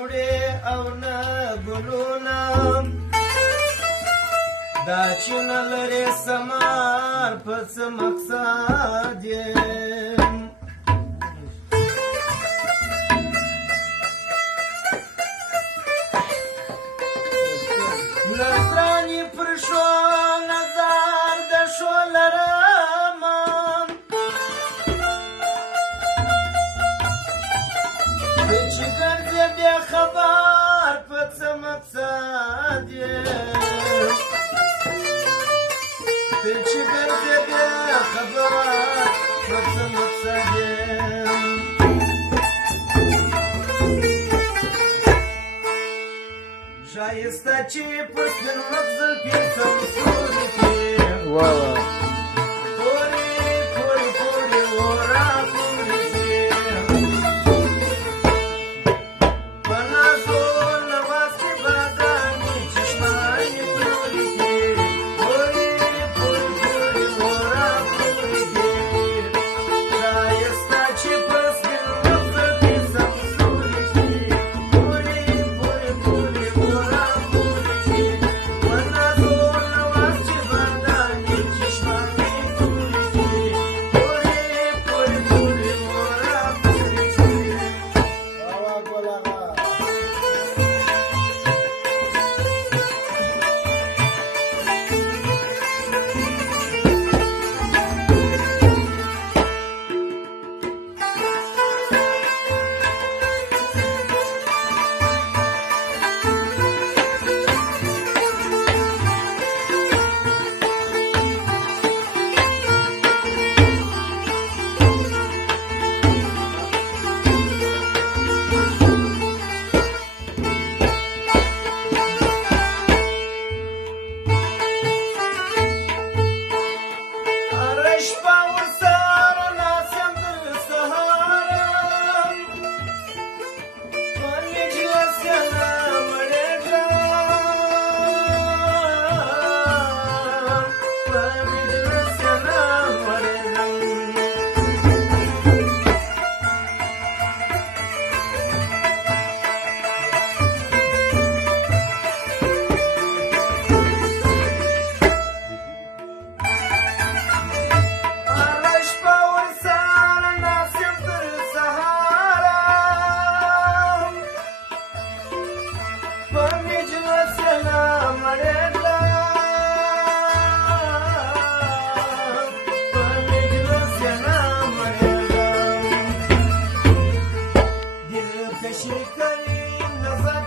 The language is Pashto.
وړې او نه ګلونه دا چې نه لرې سمار په څه مقصد یې نظرانې پر شو نظر د شو لرمه ته چې ګرځې بیا خبر په څه مقصد یې ته چې ګرځې بیا خبر په څه مقصد یې ښایسته چې په سپین مغزل کې سمسورې کړې پورې پورې پورې ورا پورې کړې په نازو نواز کې بادامي چشمانې تورې کړې پورې پورې پورې ورا پورې کړې ښایسته چې په سپین مغزل کې سمسورې کړې پورې پورې پورې Shikari nazar